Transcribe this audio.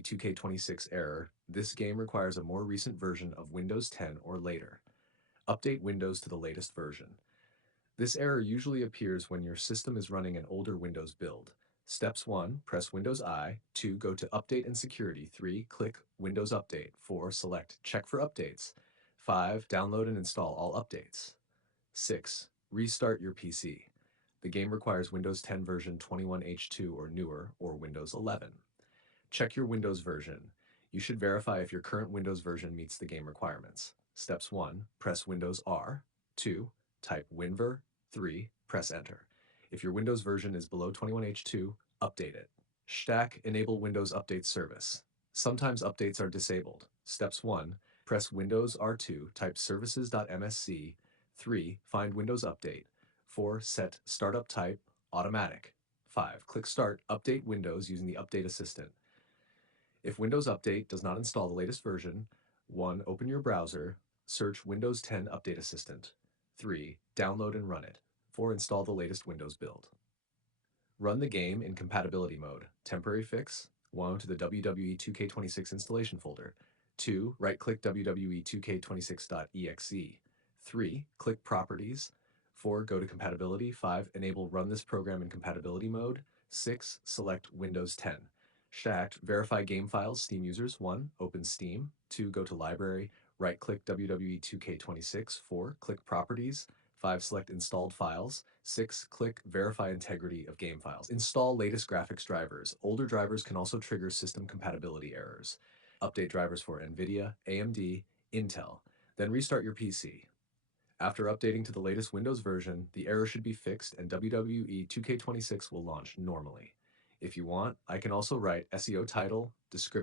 WWE 2K26 error. This game requires a more recent version of Windows 10 or later. Update Windows to the latest version. This error usually appears when your system is running an older Windows build. Steps 1. Press Windows I. 2. Go to Update and Security. 3. Click Windows Update. 4. Select Check for Updates. 5. Download and install all updates. 6. Restart your PC. The game requires Windows 10 version 21H2 or newer, or Windows 11. Check your Windows version. You should verify if your current Windows version meets the game requirements. Steps 1. Press Windows R. 2. Type WinVer. 3. Press Enter. If your Windows version is below 21H2, update it. Stack Enable Windows Update Service. Sometimes updates are disabled. Steps 1. Press Windows R2. Type services.msc. 3. Find Windows Update. 4. Set Startup Type Automatic. 5. Click Start Update Windows using the Update Assistant. If Windows Update does not install the latest version, 1. Open your browser, search Windows 10 Update Assistant. 3. Download and run it. 4. Install the latest Windows build. Run the game in compatibility mode. Temporary fix. 1. To the WWE 2K26 installation folder. 2. Right-click WWE 2K26.exe. 3. Click Properties. 4. Go to Compatibility. 5. Enable Run this program in compatibility mode. 6. Select Windows 10. Stacked, verify game files, Steam users. 1. Open Steam. 2. Go to Library. Right-click WWE 2K26. 4. Click Properties. 5. Select Installed Files. 6. Click Verify Integrity of Game Files. Install latest graphics drivers. Older drivers can also trigger system compatibility errors. Update drivers for NVIDIA, AMD, Intel. Then restart your PC. After updating to the latest Windows version, the error should be fixed and WWE 2K26 will launch normally. If you want, I can also write SEO title, description,